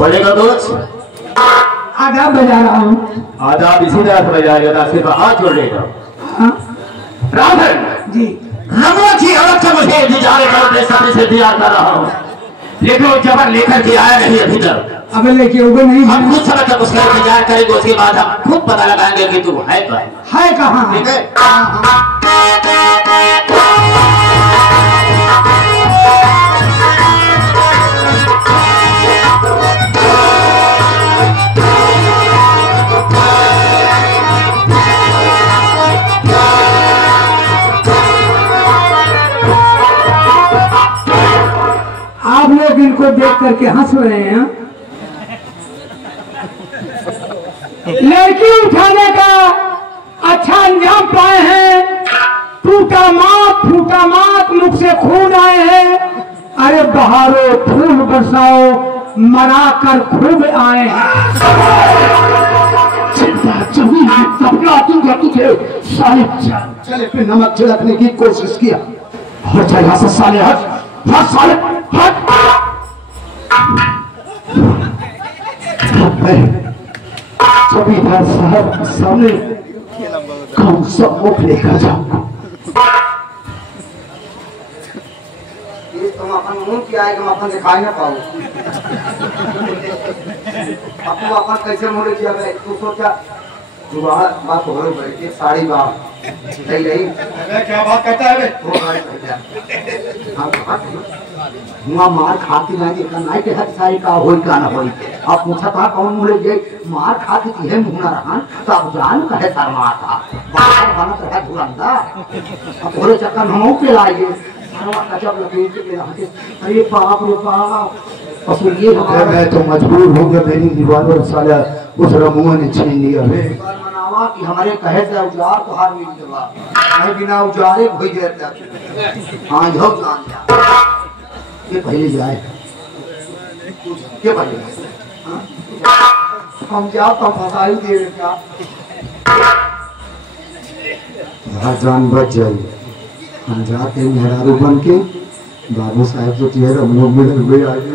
बोलेगा कुछ? आदाब बजा रहा हूँ। आदाब इसी तरह से बजाएगा, सिर्फ हाथ जोड़ लेगा। राधन जी रमो की औरत से मुझे इंतजार करने से इंतजार कर रहा हूँ, लेकिन जबर लेकर के आया नहीं अभी तक। अब लेके उगे नहीं। हम कुछ समय तक उसका इंतजार करेंगे, उसके बाद हम खुद पता लगाएंगे कि तू है कहाँ। ठीक है? आप लोग इनको देख करके हंस रहे हैं। लड़की उठाने का अच्छा अंजाम पाए हैं। टूटा मात मुख से खून आए हैं। अरे बहारो फूल बरसाओ, मरा कर खूब आए हैं। अपना दूंगा तुझे साले। चले पे नमक छिड़कने की कोशिश किया। हट जा यहाँ से साले, हट साले हट। जमींदार साहब के सामने कौन सा मुख लेकर जाऊंगा? तुम अपन मुंह किया है कि अपन दिखाई ना पाओ। अपू अपन कैसे मुड़े किया गए तू सोचा जुगाड़ बात हो रही बैठी साड़ी बात सही रही। क्या बात करता है हुआ मार खाती लागे का नहीं के हट सारी का होई का ना होई। अब पूछा था कौन मुड़े गए मार खाती थी है मुंह ना रहन तो अब जान कहे शर्मा था बाहर बनत रहा धुरंदा। अब थोड़े चक्कर हम पे लाए अरे बाप रे बाप। ये मैं तो मजबूर हो गया, मेरी दीवार साला उस रमुआ ने छीन लिया है। मनावा कि हमारे कहे से उजार तो हार मिल देगा नहीं बिना उजारे हो जाता। हाँ जो जान जा ये पहले जाए ये पहले हम जाओ तो फसाई दे का जान बच जाइए। हम जाते मेहरारू बन के बाबू साहब जो चेहरा मुंह में हुए आगे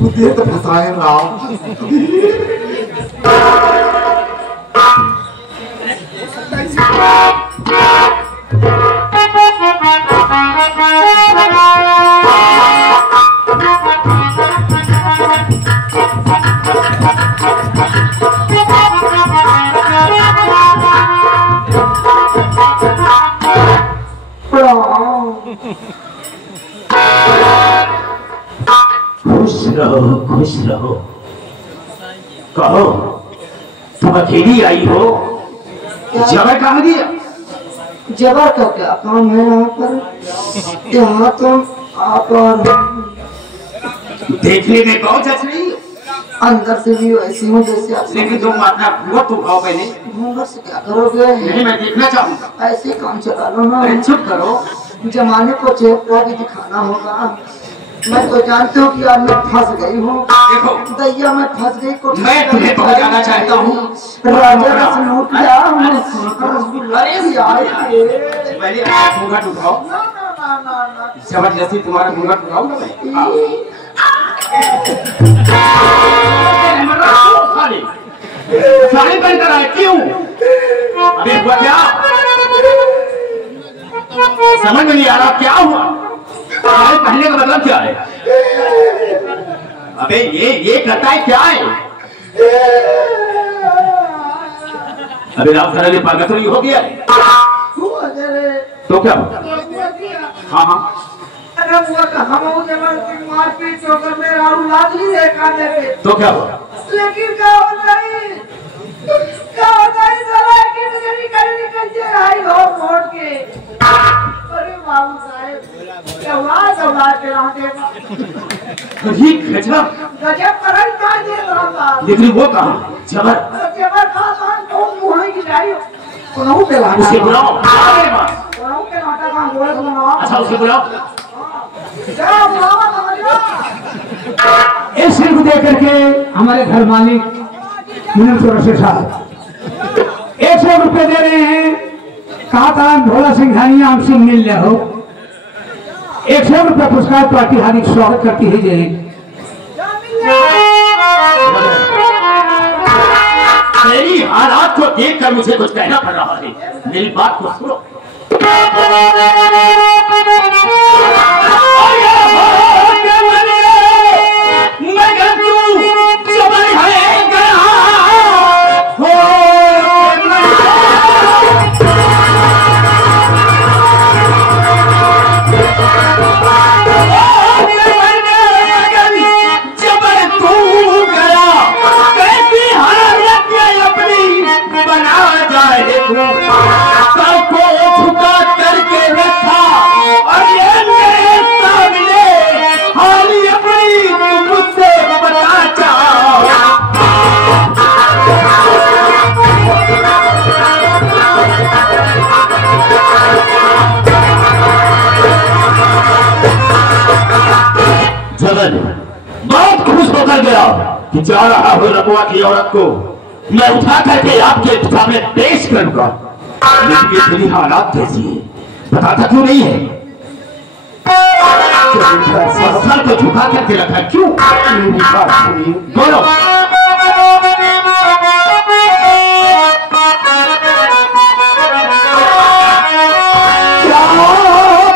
मुझे तो फंसाए राम। खुश रहो। कहो तुम अकेली आई हो, जबर कहाँ गया? जबर का क्या काम है यहाँ पर? यहाँ तुम आप देखने में बहुत जच रही हो, अंदर से भी ऐसी हो जैसे आप। लेकिन तुम अपना घूंघट तो उठाओ पहले। घूंघट से क्या करोगे? नहीं मैं देखना चाहूंगा। ऐसे काम चला लो ना। चुप करो, जमाने को चेहरा भी दिखाना होगा। मैं तो जानती हूँ कि आज मैं फंस गई हूँ। देखो दैया मैं फंस गई को मैं तुम्हें बहुत जाना चाहता हूँ। राजा रस लूट लिया हूँ। पहले घूंघट उठाओ, जबरदस्ती तुम्हारा घूंघट उठाऊंगा मैं। साड़ी पहनकर आए क्यों? अबे हुआ क्या? समझ में नहीं आ रहा क्या हुआ? साड़ी पहनने का मतलब क्या है? अबे ये करता है क्या है? अबे राव सारा ये पागल तो नहीं हो गया? तो क्या? हाँ हाँ अरे वो हम मारपीट होकर मैं राहुल लादली देखा देखे। तो क्या हुआ? लेकिन क्या होता है साला कि मेरी करी कंचे आई हो मोड़ के। अरे बाबू साहब क्या हुआ के रहते गजब करल का दे रहा था। लेकिन वो कहाँ? जबर खान कौन मुंह की जाई कोनहु पे लाना उसे बुलाओ। कोनहु के नाटा का बोले बनाओ। अच्छा उसे बुलाओ। जा बुलावा इस सिर को देख करके हमारे घर मालिक साहब 100 रुपए दे रहे हैं। कहा था भोला सिंह धानिया हमसे मिल रहे हो। 100 रुपए पुरस्कार पार्टी हार्दिक स्वागत करती है। हालात को देखकर मुझे कुछ कहना पड़ रहा है। मेरी बात को सुनो। मगर तू जबर है गया हो जबर तू गया कैसी हालत में अपनी बना जाए तू सबको झुका करके रखा और ये मेरे सामने हाली अपनी मुझसे बता चाहो। जगन बहुत खुश होकर गया कि जा रहा हूँ रमुआ की औरत को मैं उठा करके आपके सामने पेश करूंगा। लेकिन ये तेरी हालात कैसी है बताता क्यों नहीं है? सर को झुका करके रखा क्यों? बोलो। क्या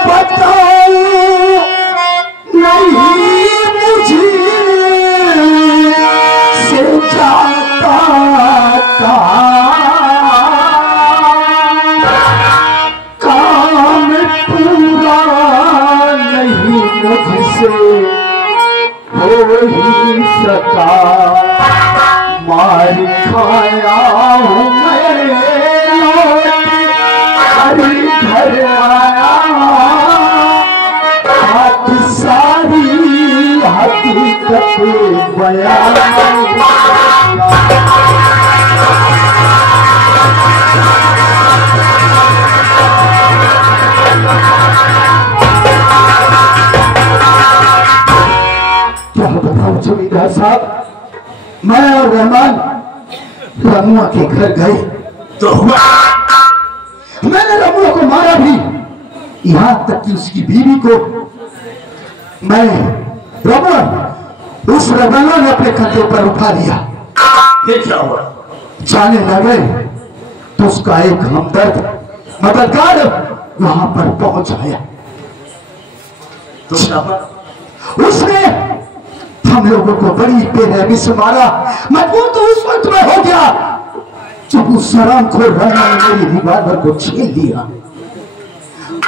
बताऊं नहीं मुझे से जाता काम पूरा नहीं मुझसे हो ही सका। मार खाया हूँ मैं घर आया हाथ सारी हकीकत बयान। क्या बताऊं जमींदार साहब, मैं और रहमान रमुआ के घर गए तो हुआ मैंने रमुआ को मारा भी, यहां तक कि उसकी बीवी को मैं रमुआ उस रमला ने अपने कंधे पर उठा लिया। फिर क्या हुआ? जाने लगे तो उसका एक हमदर्द मददगार वहां पर पहुंच आया। तो क्या हुआ? उसने हम लोगों को बड़ी बेरहमी से मारा। मजबूर तो उस वक्त में हो गया जब उस हरामखोर रहना ने मेरी रिवाल्वर को छीन लिया,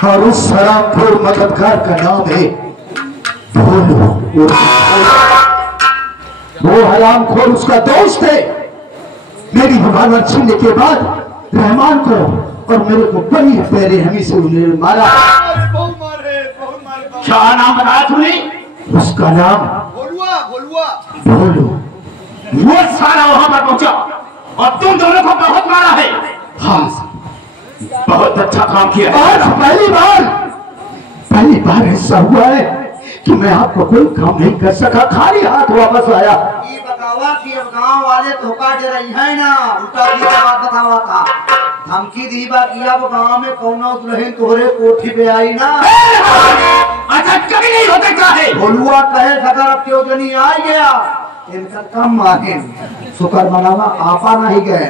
और उस हरामखोर मददगार का नाम है भोलू। वो हरामखोर उसका दोस्त है। मेरी रिवाल्वर छीनने के बाद रहमान को और मेरे को बड़ी बेरहमी से उन्हें मारा। क्या नाम बताया तुमने? उसका नाम भोलू। वो सारा वहां पर पहुंचा और तुम दोनों को बहुत मारा है। हाँ, बहुत अच्छा काम किया है। आज पहली बार ऐसा हुआ है कि मैं आपको कोई काम नहीं कर सका, खाली हाथ वापस आया। ये बतावा कि अब गांव वाले धोखा दे रही है ना, उल्टा की बात बतावा था। धमकी दी बा कि अब गांव में कौनो दुल्हन तोहरे कोठी पे आई ना। अच्छा कभी नहीं होता क्या है? भोलुआ कहे सगर अब क्यों जनी आ गया इनका कम मांगे शुक्र मनावा आपा नहीं गए।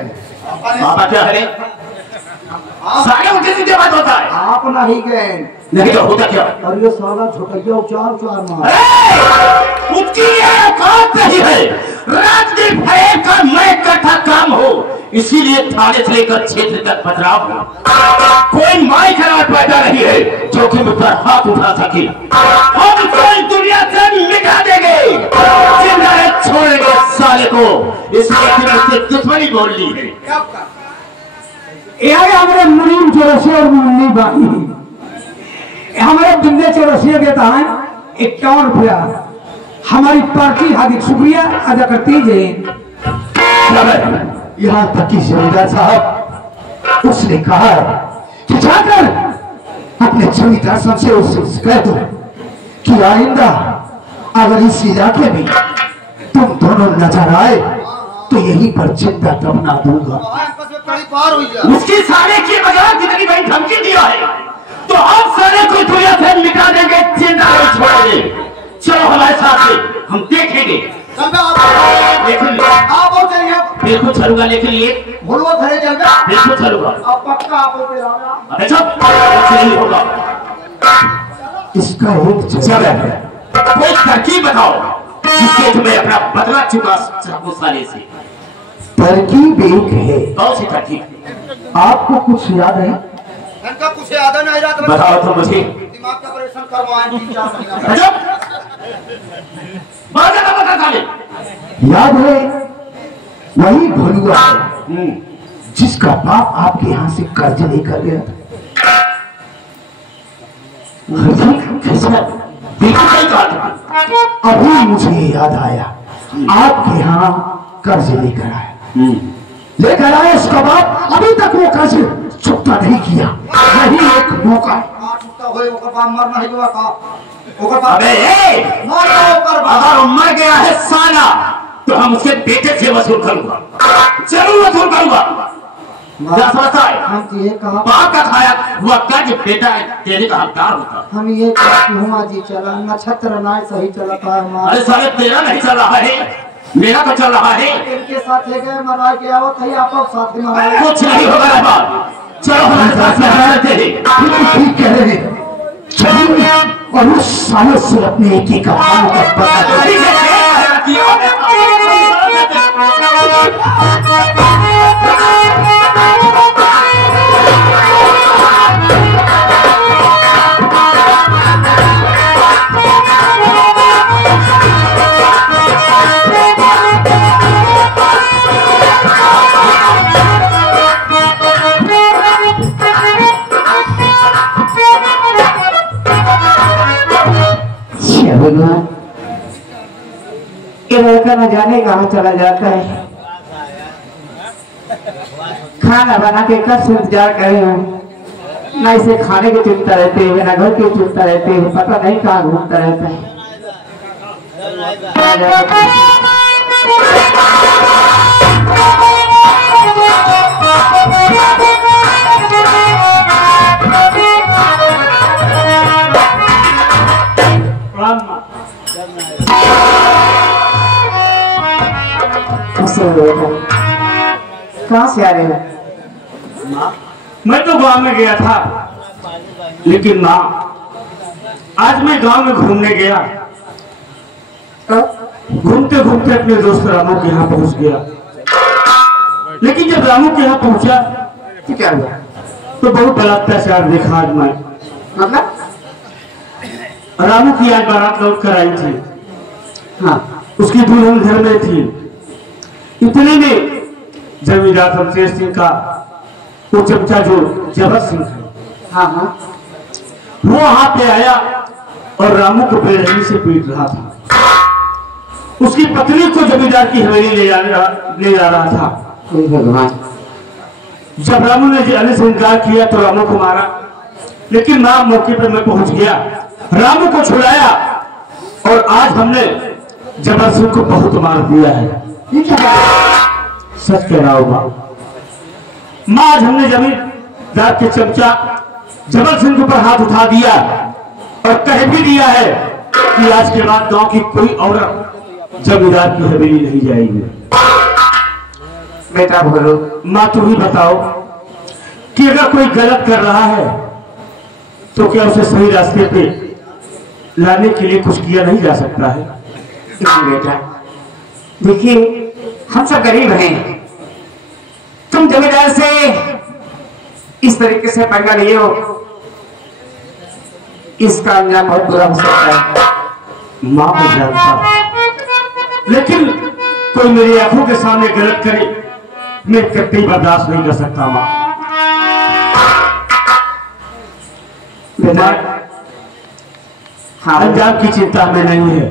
बाबा क्या है? सारे उल्टे सीधे बात होता है। आप नहीं गए नहीं तो होता क्या? और ये साला झुकैया चार मार। उसकी ये औकात नहीं है। रात दिन भय का मैं कथा काम हो, इसीलिए थाने से लेकर क्षेत्र तक बदलाव हो। कोई माई खराब पैदा नहीं है जो कि मुझ पर हाथ उठा सके। हम कोई दुनिया से मिटा देंगे, जिंदा छोड़ेंगे साले को। इसलिए मुझसे दुश्मनी बोल ली है। हमारे मुनीम चौरसिया और मुन्नी बाई हमारे बिंदे चौरसिया देता है 51 रुपया। हमारी पार्टी हार्दिक शुक्रिया अदा करती है। यहाँ तक कि जमींदार साहब उसने कहा कि जाकर अपने जमींदार साहब से उससे कह दो कि आइंदा अगर इस इलाके में तुम दोनों नजर आए तो यहीं पर जिंदा दफना दूंगा। उसकी सारे की बजाय जितनी बड़ी धमकी दिया है तो हम सारे को दुनिया से मिटा देंगे, जिंदा नहीं छोड़ेंगे। चलो हमारे साथ हम देखेंगे। आप चलिए। बिल्कुल चलूंगा, लेकिन ये बोलो घरे चलगा बिल्कुल चलूंगा। अब पक्का आपको पे आया। अबे चुप, कुछ नहीं होगा। इसका एक जगह है, कोई तरकीब बताओ जिससे तुम्हें अपना बदला चुका सकूं साले से। तरकीब एक है। कौन सी तरकीब? आपको कुछ याद है? इनका कुछ याद नहीं रात में बताओ तो मुझे। दिमाग का ऑपरेशन करवाएं 3-4 महीना। बता साले। याद है वही भलुआ है जिसका बाप आपके यहाँ से कर्ज लेकर गया था। बिल्कुल सही कहा था। अभी मुझे याद आया, आपके यहाँ कर्ज लेकर आया उसका बाप, अभी तक वो कर्ज चुकता नहीं किया। यही एक मौका है। चुकता होए ओकर बाप मरना है जुआ का ओकर बाप। अबे अगर मर गया है साला तो हम उसके बेटे से वसूल करूंगा, जरूर वसूल करूंगा। क्या समझता है? हम ये कहा बाप का खाया हुआ कर्ज बेटा तेरे का हकदार होता। हम ये हुआ जी चला नक्षत्र ना सही चला था हमारा। अरे साले तेरा नहीं चल रहा है, मेरा तो चल रहा है। इनके साथ ले गए मरा के आओ थे आप साथ में हमारे। कुछ नहीं होगा रहमान, चलो हमारे साथ में रहते हैं। ठीक कह रहे हैं, चलिए और उस साले से अपने एक एक काम का पता करें। ये लड़का न जाने कहाँ चला जाता है। खाना बना के कब से इंतजार करे हैं, ना इसे खाने की चिंता रहती है, ना घर की चिंता रहती है, पता नहीं कहाँ घूमता रहता है। कहाँ से आ रहे हो? मैं तो गांव में गया था, लेकिन माँ आज मैं गांव में घूमने गया, घूमते घूमते अपने दोस्त रामू के यहाँ पहुंच गया। लेकिन जब रामू के यहाँ पहुंचा तो क्या हुआ? तो बहुत बड़ा अत्याचार देखा आज मैं। मतलब? रामू की आज बारात लौट कर आई थी। हाँ, उसकी दुल्हन घर में थी। इतने में जमींदार शमशेर सिंह का वो चमचा जो जबर सिंह है, हाँ हाँ, वो वहां पे आया और रामू को बेरहमी से पीट रहा था। उसकी पत्नी को जमींदार की हवेली ले जा रहा था। भगवान। जब रामू ने जाने से इनकार किया तो रामू को मारा, लेकिन मां मौके पर मैं पहुंच गया, रामू को छुड़ाया और आज हमने जबर सिंह को बहुत मार दिया है। सच कह रहा होगा मां, आज हमने जमींदार के चमचा जबर सिंह के ऊपर हाथ उठा दिया और कह भी दिया है कि आज के बाद गांव की कोई औरत जमींदार की हवेली नहीं जाएगी। बेटा बोलो। मां तुम ही बताओ कि अगर कोई गलत कर रहा है तो क्या उसे सही रास्ते पे लाने के लिए कुछ किया नहीं जा सकता है? बेटा देखिए, हम सब गरीब हैं, तुम जमींदार से इस तरीके से पंगा लिए हो, इसका अंजाम बहुत बुरा हो सकता है। मां को जानता, लेकिन कोई मेरी आंखों के सामने गलत करे मैं कभी बर्दाश्त नहीं कर सकता। मां बेटा, हाँ, अंजाम की चिंता में नहीं है,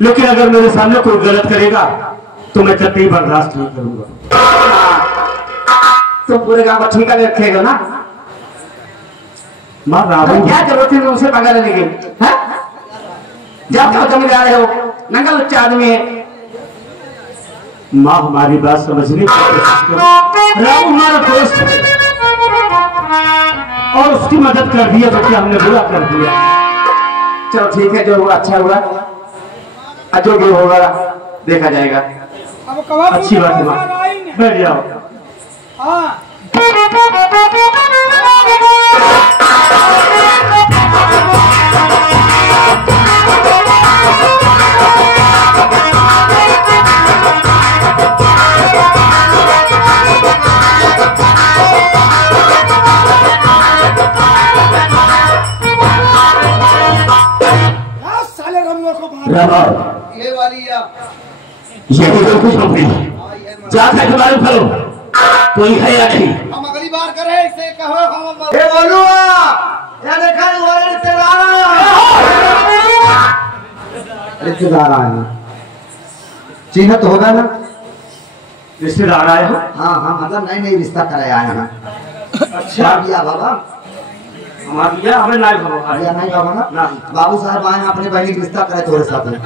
लेकिन अगर मेरे सामने कोई गलत करेगा तो मैं कभी बर्दाश्त नहीं करूंगा। तो पूरे गांव को ठेका में रखेगा ना? मां रावण क्या जरूरत है उनसे पंगा लेने की? जब तक जमींदार हो, नंगा लुच्चा आदमी है। मां हमारी बात समझने की कोशिश करो। राम हमारा दोस्त है और उसकी मदद कर दिया तो क्या हमने बुरा कर दिया? चलो ठीक है, जो हुआ अच्छा हुआ, जो भी होगा देखा जाएगा। अच्छी बात है मां। बैठ जाओ। हाँ साले रमो को बाहर ये वाली या यही तो कुछ हो गई। जाकर के मालूम करो कोई है या नहीं। हम अगली बार करें इसे कहो हम ये बोलू या देखा नहीं वाले रिश्तेदार आए चिन्ह तो होगा ना। रिश्तेदार आए हो? हाँ हाँ मतलब नई नई रिश्ता करे आए हैं। अच्छा बिया बाबा हमारा बिया हमें नहीं बाबा बिया नहीं बाबा ना ना। बाबू साहब आए अपने बहनी का रिश्ता करे थोड़े साथ में।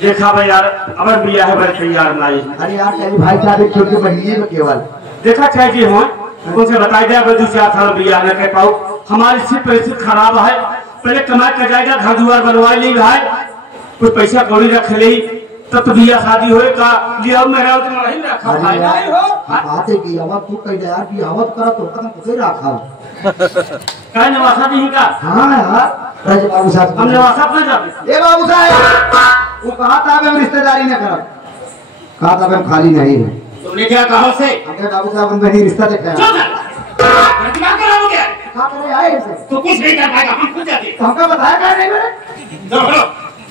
देखा भाई यार अमर बिया है बड़े तैयार नहीं। अरे यार तेरी भाई साहब एक छोटी बहनी में केवल देखा क्या जी हो उनसे बताई दिया भाई दूसरा था बिया न कह पाओ हमारी सिर्फ परिस्थिति खराब है। पहले कमाई कर जाएगा घर दुआर बनवा ली भाई कुछ पैसा कौड़ी रख ली तब तो बिया शादी होए का लिया मेरा तो नहीं रखा भाई नहीं हो बात है कि अब तू कह दे यार कि आवत करा तो कदम कुछ रखा कह नवासा नहीं का। हाँ यार राजे बाबू साहब हम नवासा अपना जाते ए बाबू साहब वो कहा था हम रिश्तेदारी न करब कहा था हम खाली नहीं है। तुमने क्या कहा से? हमने बाबू साहब उन बहनी रिश्ता देखा है। क्या कराओ क्या? कहा करे आए इसे तो कुछ नहीं कर पाएगा हम खुद जाते। तो हमका बताया क्या नहीं मेरे चलो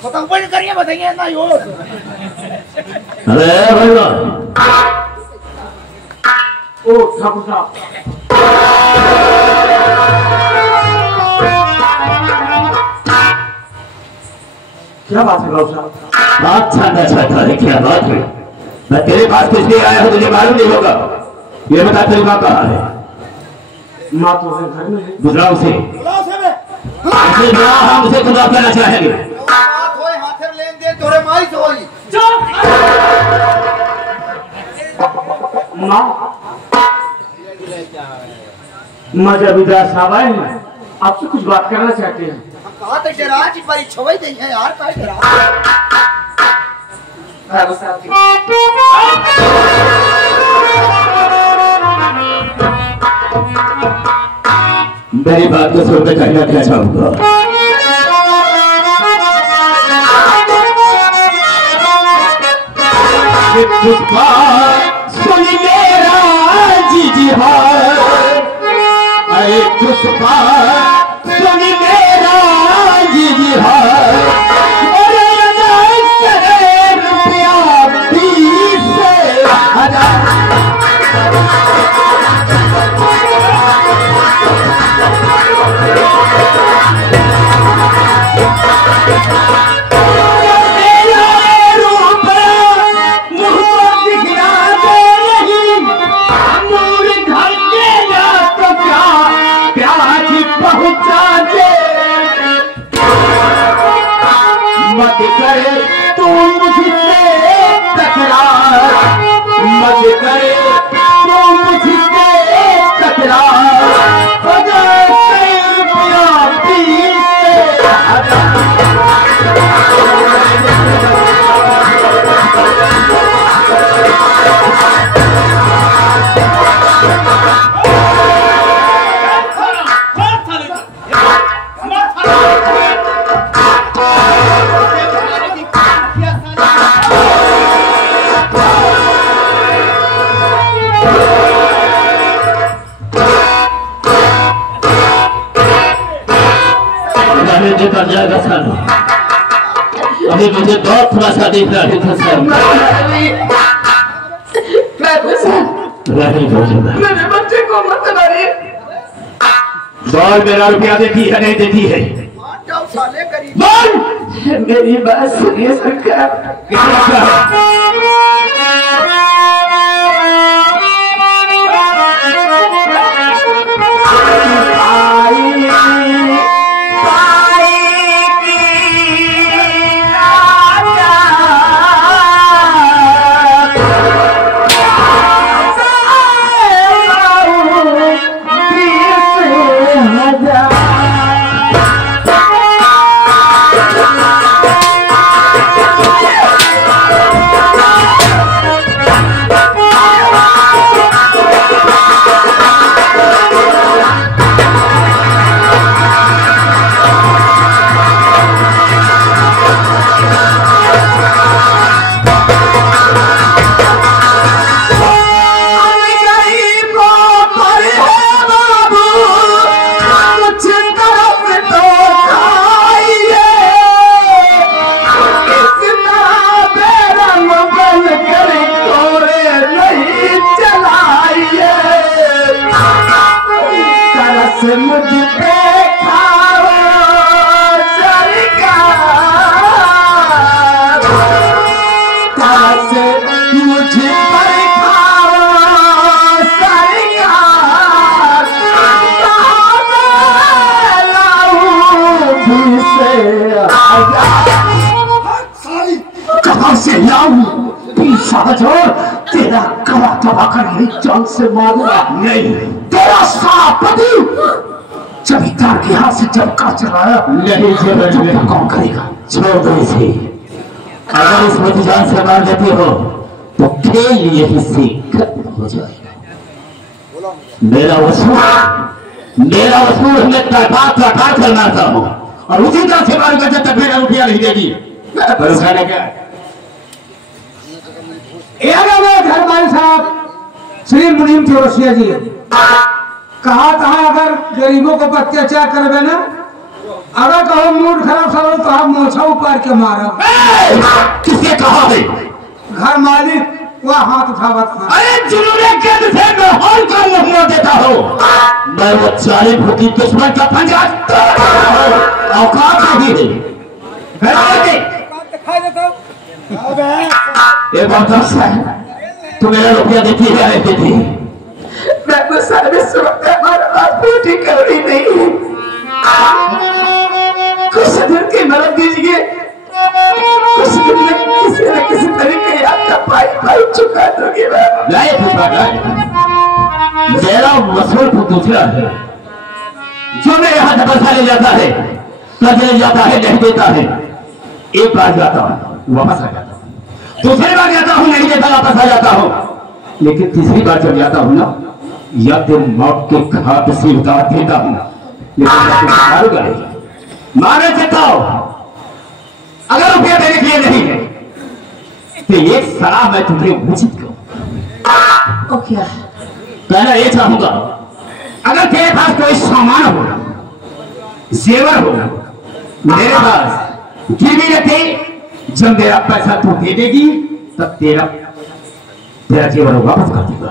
बताओ कोई करिए बताइए ना यो अरे भाई ओ ठाकुर साहब क्या बात है बाबू साहब? बात छाना चाहता है क्या बात है? मैं तेरे पास किस लिए आया हूँ तुझे मालूम नहीं होगा। ये बता तेरी माँ कहाँ है? माँ तो है घर में है। बुलाओ उसे बुलाओ से बे उसे बुलाओ हम उसे खुदा करना चाहेंगे। बात होए हाथे में लेन देन तोरे माई से होई माँ माँ जब विदास साहब आए हैं आपसे कुछ बात करना चाहते हैं। हम कहा तो जराज पर छोई दई है यार का जराज बाबू साहब मेरी बात को सुन के कहना क्या चाहूंगा। सुन मेरा जी हाय अरे पुष्पा सुन मेरा जी हाय अरे रुपया 20,000 मत करे तू मुझसे तकरार मत करे तू मुझसे तकरार रुपया 20,000 निकल जाएगा सर। अभी मुझे बहुत थोड़ा सा दिख रहा है सर। मेरे बच्चे को मत मारिए। बोल मेरा रुपया देती है नहीं देती है? जाओ साले करीब। बोल मेरी बात सुनिए सरकार। पास मुझे पर खाओ सरकार, कहाँ से लाऊं साजोर, तेरा कवा तबा कर ही जान से मारूंगा। नहीं, तेरा सापति जमींदार के हाथ से चमका चलाया नहीं, तो कौन करेगा? छोड़ दो इसे। अगर इस मुझे जान से मार देती हो तो खेल यही से खत्म हो जाएगा। मेरा वसूल मैं काटा कर मारता हूँ और उसी तरह से मारूंगा जब तक मेरा रुपया नहीं देगी। भरोसा नहीं क्या? घर भाई साहब श्री मुनीम चौरसिया जी कहा था, अगर गरीबों को अत्याचार करवे ना, अगर कहो मूड खराब सरो तो आप मोछा उपार के मारो। किसने कहा है? घर मालिक वह हाथ उठावत था। अरे जुलूने के से मैं हर का मुंह देता हूँ। मैं वो 40 फुटी दुश्मन का पंजा औकात नहीं है। एक बात तू मेरा रुपया देती है या देती? मैं तो सर्विस हमारे पास पूरी कौड़ी नहीं है, कुछ दिन की मदद दीजिए, कुछ दिन में किसी न किसी तरीके आपका पाई चुका दोगे। मेरा वसूल तो दूसरा है, जो मेरे यहाँ से पैसा ले जाता है, कर्ज ले जाता है, नहीं देता है। एक बार जाता हूँ वापस आ जाता हूँ, दूसरी बार जाता हूँ नहीं देता वापस आ जाता हूँ, लेकिन तीसरी बार जब जाता हूँ ना, या तो मौत के खाद से उतार देता हूँ, लेकिन मारे देता हूँ। अगर रुपया देने के लिए नहीं है तो एक सलाह मैं तुम्हें उचित करूँ। क्या कहना ये चाहूंगा, अगर तेरे पास कोई सामान हो, जेवर हो, मेरे पास गिरवी रखे, जब मेरा पैसा तू दे देगी तब तेरा जेवर वापस कर दूंगा।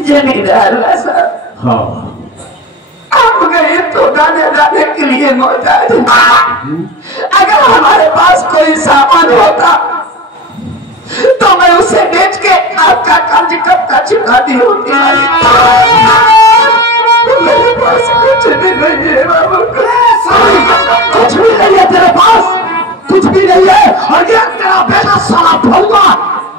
जमींदार साहब, हाँ, आप गरीब तो दाने के लिए मोहताज हैं। अगर हमारे पास कोई सामान होता तो मैं उसे बेच के आपका कर्ज कब का चुकाती होती। मेरे पास कुछ भी नहीं है बाबू, कुछ भी नहीं है तेरे पास, कुछ भी नहीं है। और ये तेरा बेटा साला भौंगा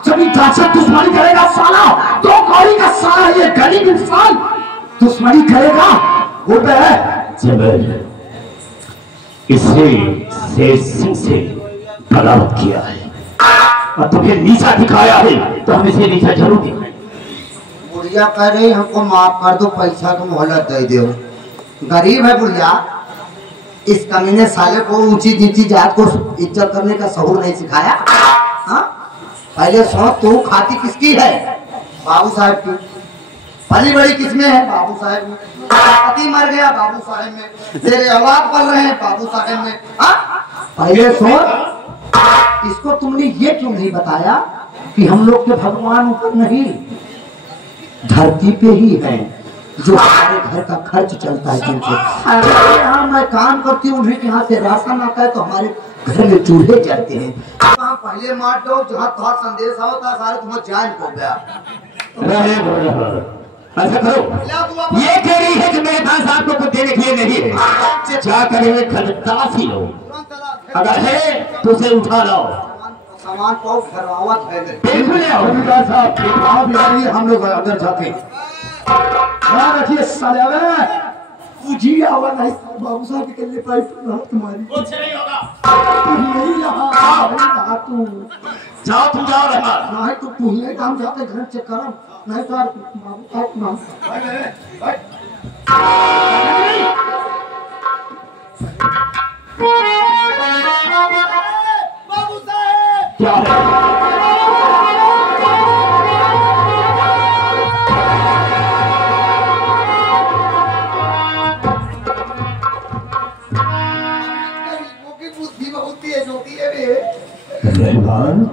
जमींदार से दुश्मनी करेगा साला, तो कौड़ी का साला ये गरीब इंसान दुश्मनी करेगा। वो जबल इसे शेर सिंह से बगावत किया है और तुम्हें नीचा दिखाया है, तो हम इसे नीचा जरूर दिखाएंगे। बुढ़िया कह रही हमको माफ कर दो, पैसा की मोहलत दे दो। गरीब है बुढ़िया, इस कमीने साले को ऊंची नीची जात को इज्जत करने का शऊर नहीं सिखाया। हाँ, पहले सोच तू खाती किसकी है? बाबू साहब की। पली बड़ी किसमें है? बाबू साहब में। पति मर गया बाबू साहब में, तेरे औलाद पल रहे हैं बाबू साहब में। हाँ, पहले सोच, इसको तुमने ये क्यों नहीं बताया कि हम लोग के भगवान ऊपर नहीं धरती पे ही है, जो हमारे घर का खर्च चलता है जिनसे। यहाँ मैं काम करती हूँ, उन्हें यहाँ से राशन आता है तो हमारे घर में चूल्हे जलते हैं। वहाँ पहले मार दो, जहाँ तुम्हारा संदेश होता सारे तुम्हें जान हो गया। ऐसा करो, ये कह रही है कि मेरे पास आपको कुछ देने के लिए नहीं है, क्या करेंगे? खरीदासी लो, अगर है तो उसे उठा लो। सामान पाओ खरावत है। बिल्कुल साहब, हम लोग अंदर जाते हैं। ध्यान रखिए साले, पूजी आवाज नहीं बाबू साहब के लिए पाइप तुम्हारी कुछ नहीं होगा। नहीं रहा तू, जाओ तुम जाओ रहमान, नहीं तो तू ही काम जाते घर चेक करो, नहीं तो बाबू साहब नाम बाबू साहब क्या है?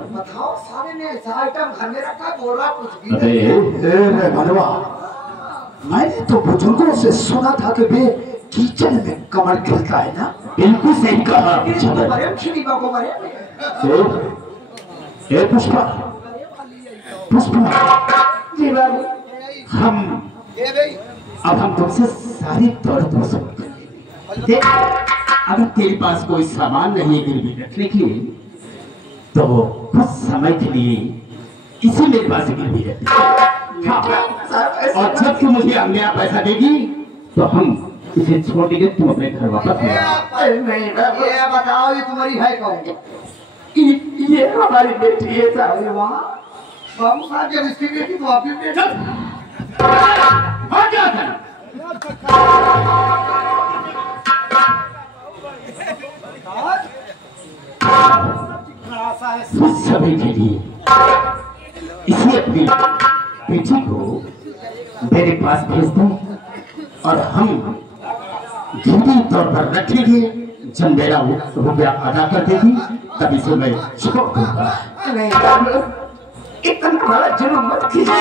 बताओ, सारे ने ऐसा आइटम घर में रखा, बोल रहा कुछ भी अरे मनवा, मैंने तो बुजुर्गों से सुना था कि वे कीचड़ में कमर खिलता है ना। बिल्कुल सही कहा। ए पुष्पा, पुष्पा जी बाबू। अब हम तुमसे सारी दौड़ सुन देख, अगर तेरे पास कोई सामान नहीं है गिरवी रखने के लिए तो कुछ समय के लिए इसे मेरे पास गिरवी रख दे। और जब तू मुझे मेरा पैसा देगी तो हम इसे छोड़ देंगे, तुम अपने घर वापस नहीं बाबू, ये बताओ ये तुम्हारी है कौन? ये हमारी बेटी है साहब। अरे वाह, बाबू साहब जब इसकी बेटी तो आपकी बेटी। और क्या था? कुछ समय के लिए इसे अपनी बेटी को मेरे पास भेज दो और हम गिरवी तौर पर रखेंगे। जब मेरा रुपया अदा कर देगी तभी से मैं छोड़ दूंगा। नहीं बाबू, इतना बड़ा जुर्म मत कीजिए।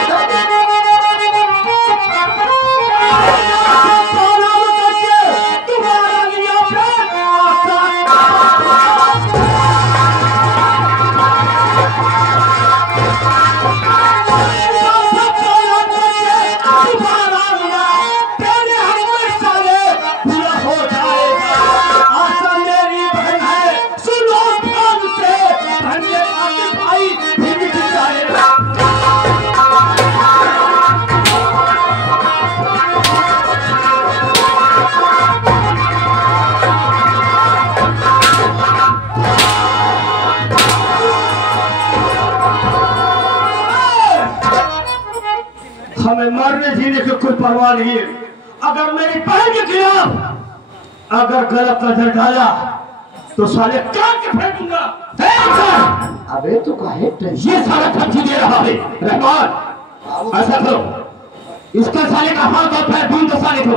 हमें मरने जीने की कोई परवाह नहीं है। अगर मेरी बहन के खिलाफ अगर गलत नजर डाला तो साले काट के फेंकूंगा। अबे तो काहे ये सारा धमकी दे रहा है रहमान। ऐसा करो, इसका साले का हाथ और पैर ढूंढ दो साले को।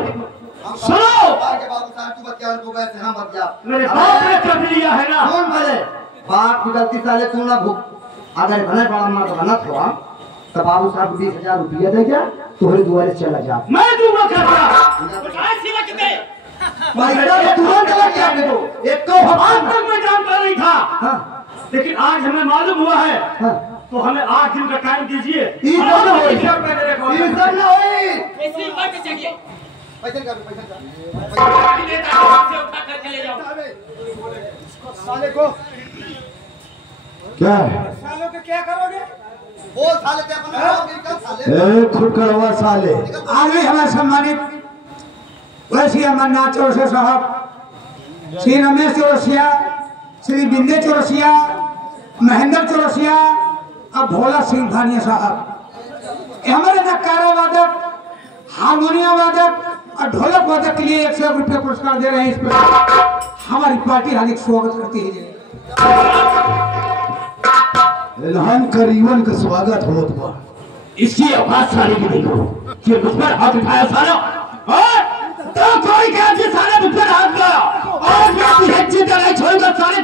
सुनो, बाबू साहब तू बच्चा उनको बैठ हम मत जा। मेरे बाप ने कर लिया है ना। कौन बोले बाप की गलती साले तू ना भूख। अगर भले बड़ा मां तो गलत हुआ तो बाबू साहब 20,000 रुपया दे गया तुम्हारे दुआरे चला जा। मैं दूंगा क्या? तुरंत लग गया देखो एक तो आज तक मैं जानता नहीं था। हाँ। लेकिन आज हमें मालूम हुआ है। हाँ। तो हमें 8 दिन का टाइम दीजिए। ये सब ना होई। पैसे ये सब ना होई। चाहिए पैसे का पैसा उठा करके ले जाओ। साले को क्या है? सालों के क्या करोगे? बोल साले क्या अपना साले ए खुरकड़वा साले, आगे हमारे सम्मानित वैसे अमरनाथ चौरसिया साहब, श्री रमेश चौरसिया, श्री बिंदे चौरसिया, महेंद्र चौरसिया और भोला सिंह धानिया साहब, हमारे नकारा वादक, हारमोनियम वादक और ढोलक वादक के लिए 100 रुपये पुरस्कार दे रहे हैं। इस पर हमारी पार्टी हार्दिक स्वागत करती है। हम करीबन का स्वागत हो तो इसकी औकात साले की देखो कि मुझ पर हाथ उठाया साला। और तो कोई क्या जी साले मुझ पर हाथ का और मैं तुझे जिंदा नहीं छोड़ूंगा साले।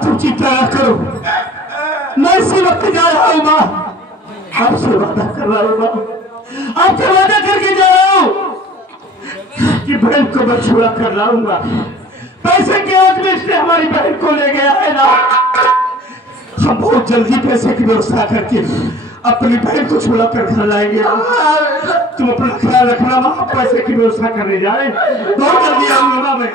तुम चिंता न करो, मैं इसी वक्त जा रहा हूँ माँ। आपसे वादा कर रहा हूँ माँ, आपसे वादा करके जा रहा हूँ कि बहन को मैं छुड़ा कर लाऊंगा। पैसे के आज में इसने हमारी बहन को ले गया है ना। हम बहुत जल्दी पैसे की व्यवस्था करके अपनी बहन को छुड़ा कर घर लाएंगे। तुम अपना ख्याल रखना, वहां पैसे की व्यवस्था करने जा रहे हैं। बहुत जल्दी आऊंगा मैं।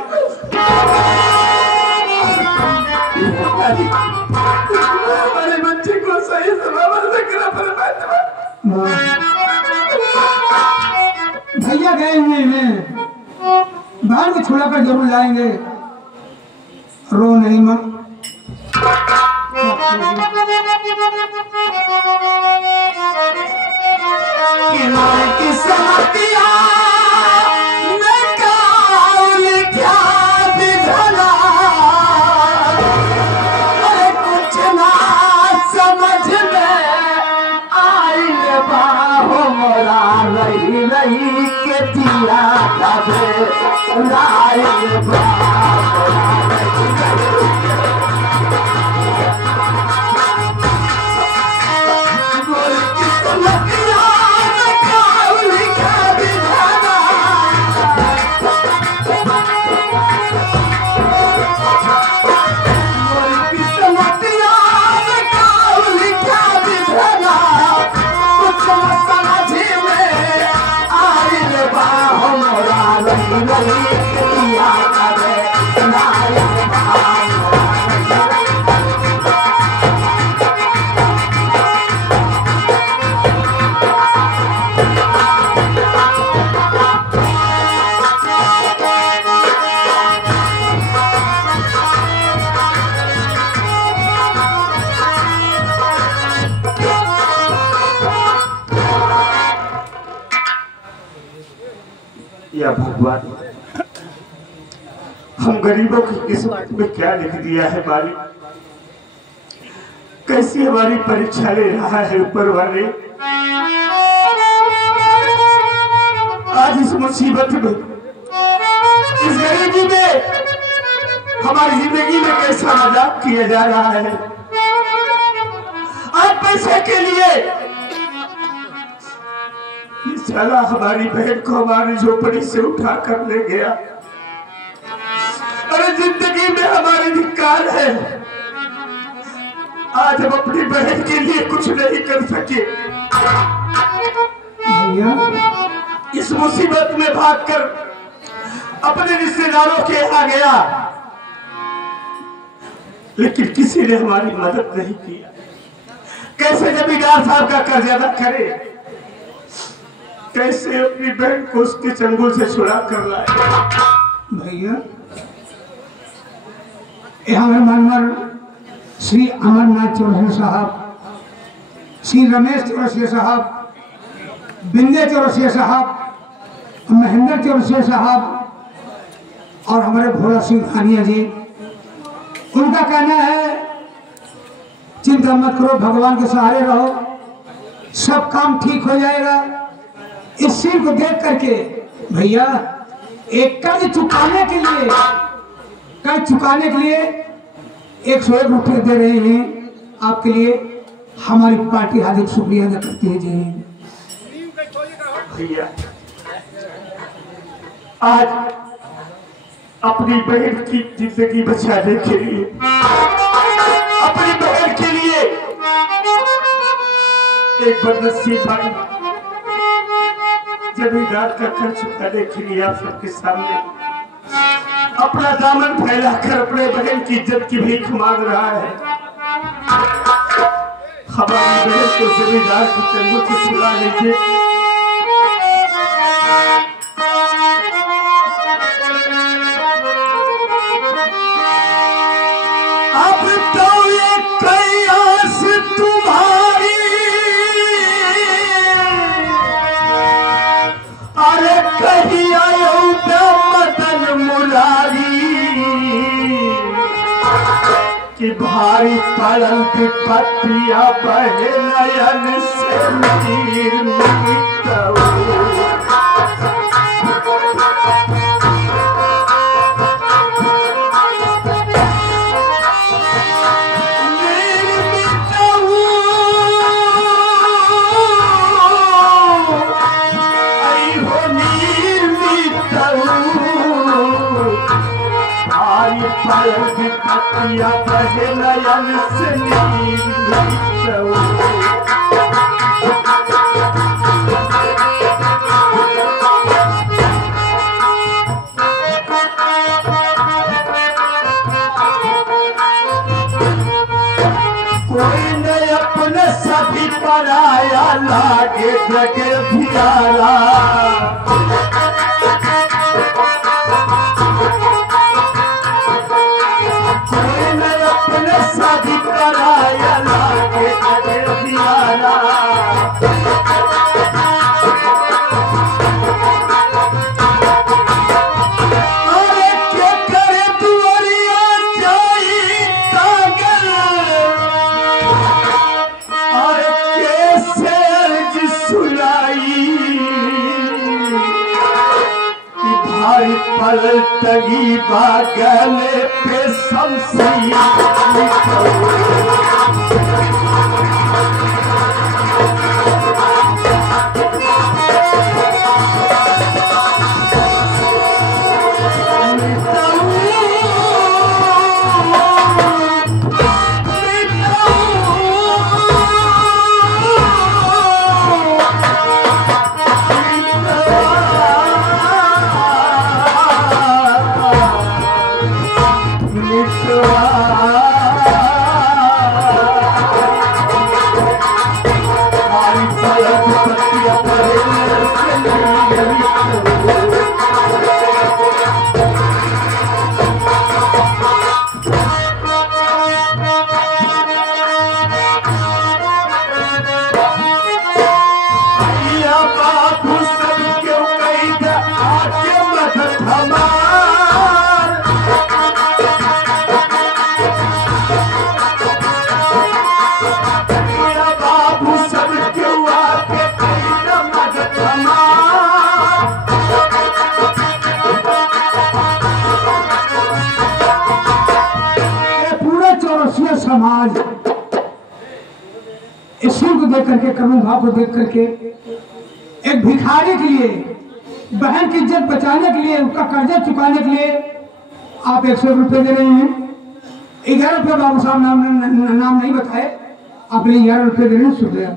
हमारे बच्चे को सही सलामत रखना पड़ेगा। भैया गए हुए हैं, बहन को छुड़ा कर जरूर लाएंगे। रो नहीं माँ। या भगवान, हम गरीबों की किस्मत में क्या लिख दिया है मालिक। कैसी हमारी परीक्षा ले रहा है ऊपर वाले। आज इस मुसीबत में, इस गरीबी में, हमारी जिंदगी में कैसा मजाक किया जा रहा है। आज पैसे के लिए ये साला हमारी बहन को हमारी झोपड़ी से उठा कर ले गया। अरे जिंदगी में हमारी धिक्कार है। आज हम अपनी बहन के लिए कुछ नहीं कर सके। इस मुसीबत में भागकर अपने रिश्तेदारों के यहाँ गया, लेकिन किसी ने हमारी मदद नहीं किया। कैसे जमींदार साहब का कर्ज अदा करे, कैसे अपनी बहन को उसके चंगुल से छुड़ा कर लाए। भैया, यहाँ मेहमान श्री अमरनाथ चौरसिया साहब, श्री रमेश चौरसिया साहब, बिंदे चौरसिया साहब, महेंद्र चौरसिया साहब और हमारे भोला सिंह खानिया जी। उनका कहना है चिंता मत करो, भगवान के सहारे रहो, सब काम ठीक हो जाएगा। इस सिर को देख करके भैया एक कर्ज चुकाने के लिए 101 रुपये दे रहे हैं आपके लिए। हमारी पार्टी हार्दिक शुक्रिया अदा करती है। जय हिंद। भैया, आज अपनी बहन की जिंदगी बचाने के लिए, अपनी बहन के लिए एक बदनसीब भाई जमींदार का कर्ज चुकाने के लिए आप सबके सामने अपना दामन फैलाकर अपने बहन की इज्जत की भीख मांग रहा है। हमारी बहन को जमींदार की चंगुल से छुड़ा लीजिए। अब तो ये कयास तुम्हारी, अरे कहीं आयो मदन मुरारी, कि भारी पड़ल विपत्तियां बहे नयन से नीर मिटऊ। पतिया बहे नयन से नीर मिटऊ। प्यारा कोई न अपने शादी कराया लागे अरे प्यारा पलटगी बागले पे शमशीर समाज इसी को देख करके करुण भाव को देख करके एक भिखारी के लिए बहन की इज्जत बचाने के लिए उसका कर्जा चुकाने के लिए आप 100 रुपये दे रहे हैं। 11 रुपये बाबू साहब नाम नहीं बताए, आप 11 रुपये दे रहे हैं। शुक्रिया।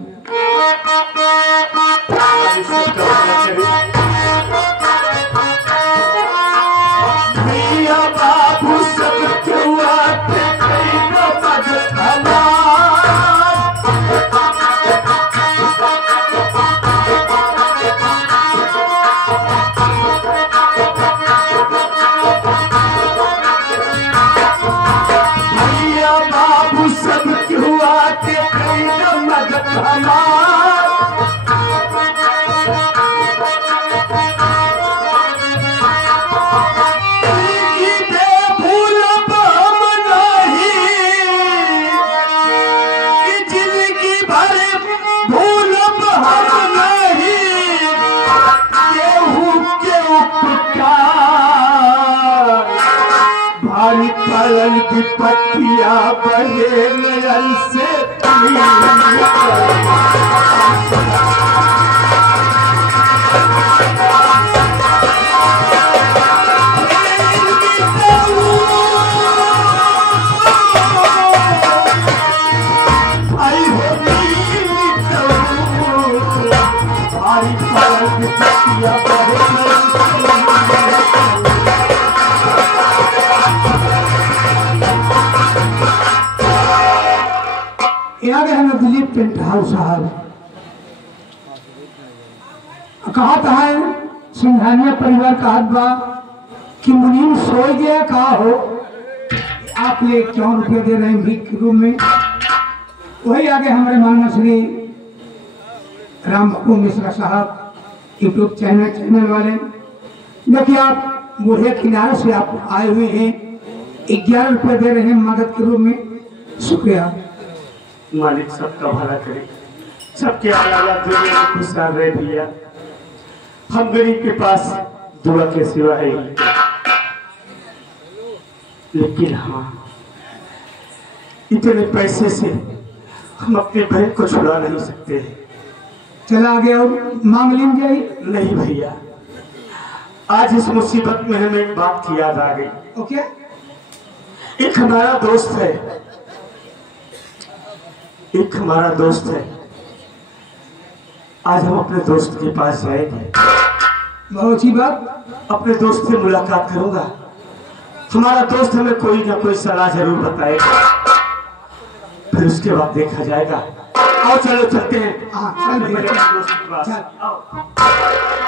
पलन की पत्तियां बहे नयन से आई हो भारी पलन की पत्तियां बहे नयन आगे हमें दिलीप पेंट हाउस साहब कहा था सिंघानिया परिवार का हाथ कि मुनीम सो गया कहा हो, आप ये 4 रुपये दे रहे हैं भीख के रूप में। वही आगे हमारे मानना श्री राम बाबू मिश्रा साहब यूट्यूब चैनल वाले, देखिए आप बूढ़े किनारे से आप आए हुए हैं, 11 रुपये दे रहे हैं मदद के रूप में। शुक्रिया। मालिक सबका भला करे, सबके आला दुनिया में खुशहाल रहे भैया। हम गरीब के पास दुआ के सिवा है, लेकिन हाँ इतने पैसे से हम अपने बहन को छुड़ा नहीं सकते। चला आगे और मांग लीजिए। नहीं भैया, आज इस मुसीबत में हमें एक बात की याद आ गई। ओके, एक हमारा दोस्त है, आज हम अपने दोस्त के पास जाएंगे। बहुत अच्छी बात। अपने दोस्त से मुलाकात करूंगा, हमारा दोस्त हमें कोई ना कोई सलाह जरूर बताएगा, फिर उसके बाद देखा जाएगा आओ चलो चलते हैं। हाँ चल मेरे भैया दोस्त के पास। चल।